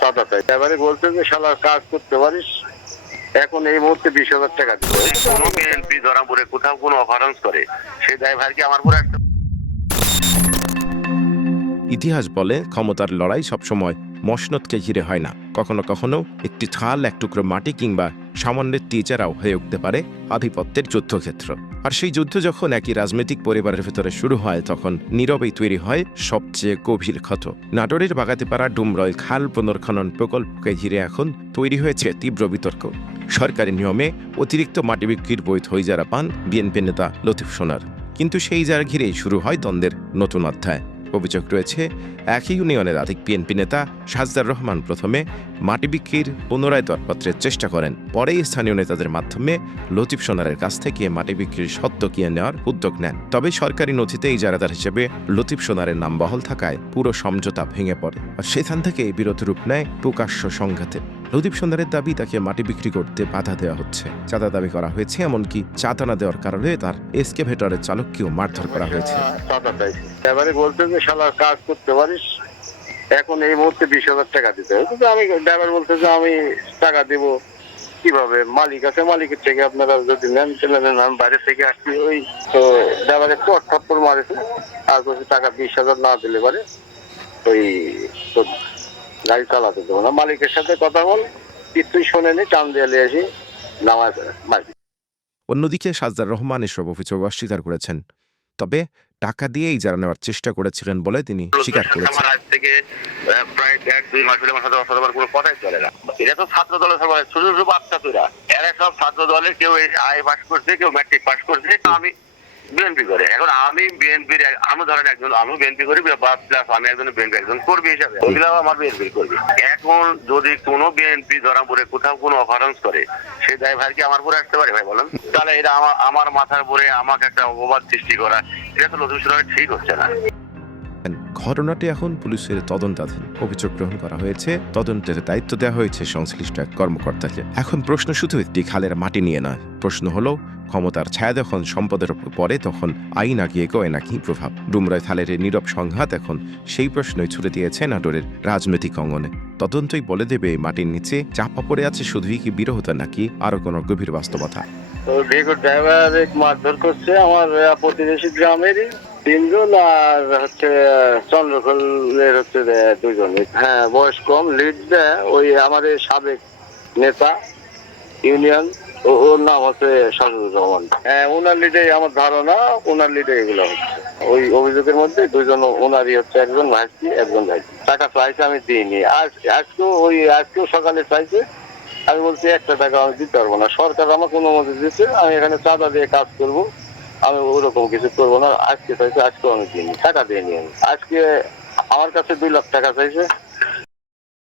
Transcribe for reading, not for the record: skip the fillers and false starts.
চাঁদা চাই। এবারে বলছে যে শালা কাজ করতে পারিস, এখন এই মুহূর্তে 20,000 টাকা দিতে হবে। কোনো বিএনপি ধরা পড়ে কোথাও কোনো অফারেন্স করে সেই ড্রাইভার কি আমার পরে একটা। ইতিহাস বলে ক্ষমতার লড়াই সবসময় মসনদকে ঘিরে হয় না, কখনো কখনো একটি ছাল, এক টুকরো মাটি কিংবা সামান্যের তীচারাও হয়ে উঠতে পারে আধিপত্যের যুদ্ধক্ষেত্র। আর সেই যুদ্ধ যখন একই রাজনৈতিক পরিবারের ভেতরে শুরু হয়, তখন নীরবেই তৈরি হয় সবচেয়ে গভীর ক্ষত। নাটোরের বাগাতিপাড়া ডুমরয় খাল পুনর্খনন প্রকল্পকে ঘিরে এখন তৈরি হয়েছে তীব্র বিতর্ক। সরকারি নিয়মে অতিরিক্ত মাটি বিক্রির বৈধ ইজারা পান বিএনপি নেতা লতিফ সোনার, কিন্তু সেই ইজারা ঘিরেই শুরু হয় দ্বন্দ্বের নতুন অধ্যায়। অভিযোগ রয়েছে, একই ইউনিয়নের আরেক বিএনপি নেতা সাজদার রহমান প্রথমে মাটি বিক্রির পুনরায় দরপত্রের চেষ্টা করেন, পরেই স্থানীয় নেতাদের মাধ্যমে লতিফ সোনারের কাছ থেকে মাটি বিক্রির সত্ত্ব কিনে নেওয়ার উদ্যোগ নেন। তবে সরকারি নথিতে ইজারাদার হিসেবে লতিফ সোনারের নাম বহাল থাকায় পুরো সমঝোতা ভেঙে পড়ে, আর সেখান থেকে বিরোধ রূপ নেয় প্রকাশ্য সংঘাতে। লতিফ সোনারের দাবি, তাকে মাটি বিক্রি করতে বাধা দেওয়া হচ্ছে, চাঁদা দাবি করা হয়েছে, এমনকি চাঁদা না দেওয়ার কারণে তার এসকেভেটরের চালককেও মারধর করা হয়েছে। চাঁদা চাই। এবারে বলছে যে শালা কাজ করতে পারিস, এখন এই মুহূর্তে 20,000 টাকা দিতে হবে। কিন্তু আমি ড্রাইভার বলতে যে আমি টাকা দিব কিভাবে, মালিক আছে, মালিকের থেকে আপনারা যদি নেন চলে নেন, আমি বাইরে থেকে আসছি। ওই তো ড্রাইভার একটু থাপ্পড় মারেছে, আর বলছে টাকা 20,000 না দিলে পারে ওই তো গাড়ি চালাতে দেবো না। মালিকের সাথে কথা বল, কিছুই শোনেনি, টান দিয়ে এসে নামায় মারি। অন্যদিকে সাজদার রহমান এসব অভিযোগ অস্বীকার করেছেন, তবে টাকা দিয়ে ইজারা নেওয়ার চেষ্টা করেছিলেন বলে তিনি স্বীকার করেছেন। আজ থেকে প্রায় 1-2 মাস হলে আমার সাথে অসতবার কোনো কথাই চলে না। এটা তো ছাত্র দলের সবাই ছোট ছোট বাচ্চা তোরা, এরা সব ছাত্র দলে কেউ আই পাস করছে, কেউ ম্যাট্রিক পাস করছে, আমি বিএনপি করে। এখন আমি বিএনপির, আমি ধরেন একজন, আমি বিএনপি করি প্লাস আমি একজন বিএনপি একজন কর্মী হিসাবে, ওগুলাও আমার বিএনপির কর্মী। এখন যদি কোনো বিএনপি ধরা পড়ে কোথাও কোনো অফারেন্স করে সেই ড্রাইভার কি আমার পরে আসতে পারে ভাই বলেন? তাহলে এটা আমার মাথার উপরে আমাকে একটা অপবাদ সৃষ্টি করা, এটা তো লতিফ সোনার ঠিক হচ্ছে না। ঘটনাটি এখন পুলিশের তদন্তাধীন। অভিযোগ গ্রহণ করা হয়েছে, তদন্তের দায়িত্ব দেওয়া হয়েছে সংশ্লিষ্ট এক কর্মকর্তাকে। এখন প্রশ্ন শুধু একটি খালের মাটি নিয়ে নয়, প্রশ্ন হলো ক্ষমতার ছায়া যখন সম্পদের উপর পড়ে তখন আইন আগিয়ে এগোয় নাকি প্রভাব। ডুমরায় খালের নীরব সংঘাত এখন সেই প্রশ্নই ছুড়ে দিয়েছে নাটোরের রাজনৈতিক অঙ্গনে। তদন্তই বলে দেবে মাটির নিচে চাপা পড়ে আছে শুধুই কি বিরহতা নাকি আরো কোনো গভীর বাস্তবতা। তো ভেহিকল ড্রাইভার মারধর করছে আমার প্রতিবেশী গ্রামেরই 3 জন, আর হচ্ছে চন্দ্রখোলের হচ্ছে 2 জন। হ্যাঁ, বয়স কম, লিড দেয় ওই আমার সাবেক নেতা ইউনিয়ন, ওর নাম হচ্ছে শামসুর রহমান। হ্যাঁ, ওনার লিডে, আমার ধারণা ওনার লিডে এগুলো হচ্ছে। ওই অভিযোগের মধ্যে 2 জন ওনারই হচ্ছে, একজন ভাইসি একজন ভাইসি। টাকা চাইছে, আমি দিইনি। আজকেও সকালে চাইছে, আমি বলছি 1 টাকা আমি দিতে পারবো না, সরকার আমাকে অনুমতি দিচ্ছে, আমি এখানে চাঁদা দিয়ে কাজ করবো, আমি ওরকম কিছু করবো না। আজকে চাইছে, আজকেও আমি দিইনি, টাকা দিইনি। আমি আজকে আমার কাছে 2 লাখ টাকা চাইছে,